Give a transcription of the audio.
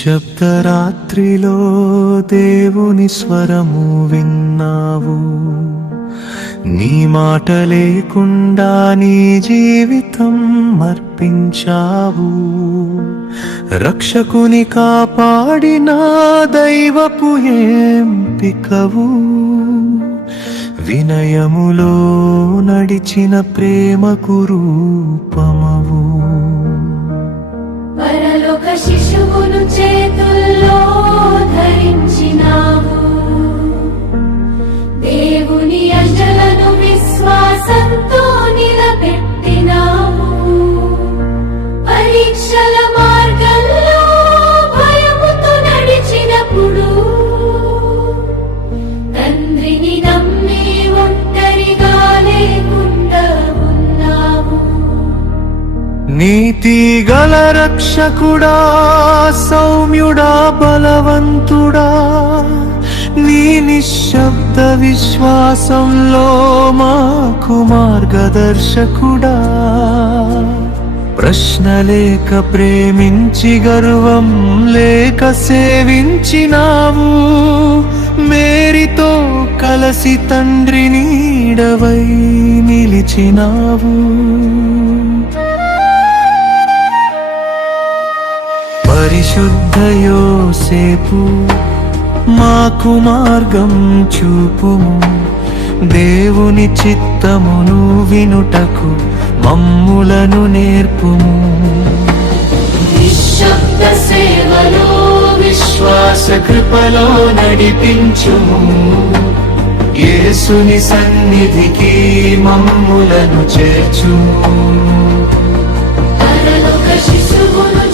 నిశ్శబ్దరాత్రిలో దేవుని స్వరము విన్నావు. నీ మాట లేకుండా నీ జీవితం అర్పించావు. రక్షకుని కాపాడిన దైవపు ఎంపికవు. వినయములో నడిచిన ప్రేమకు రూపమవు. పరలోక శిశువును చేతుల్లో ధరించినావు. దేవుని అంజలను విశ్వాసంతో నిలబెట్టినావు. పరీక్షల మార్గంలో భయముతో నడిచినప్పుడు తండ్రిని నమ్మి ఒంటరిగా లేకుండా ఉన్నావు. నీతి గల రక్షకుడా, సౌమ్యుడా, బలవంతుడా, నీ నిశ్శబ్ద విశ్వాసంలో మాకు మార్గదర్శకుడా. ప్రశ్న లేక ప్రేమించి గర్వం లేక సేవించినావు. మేరీతో కలసి తండ్రి నీడవై నిలిచినావు. పరిశుద్ధ యోసేపు, మాకు మార్గం చూపుము. దేవుని చిత్తమును వినుటకు మమ్ములను నేర్పుము. నిశ్శబ్ద సేవలో విశ్వాస కృపలో నడిపించుము. యేసుని సన్నిధికి మమ్ములను చేర్చుము. పరలోక శిశువును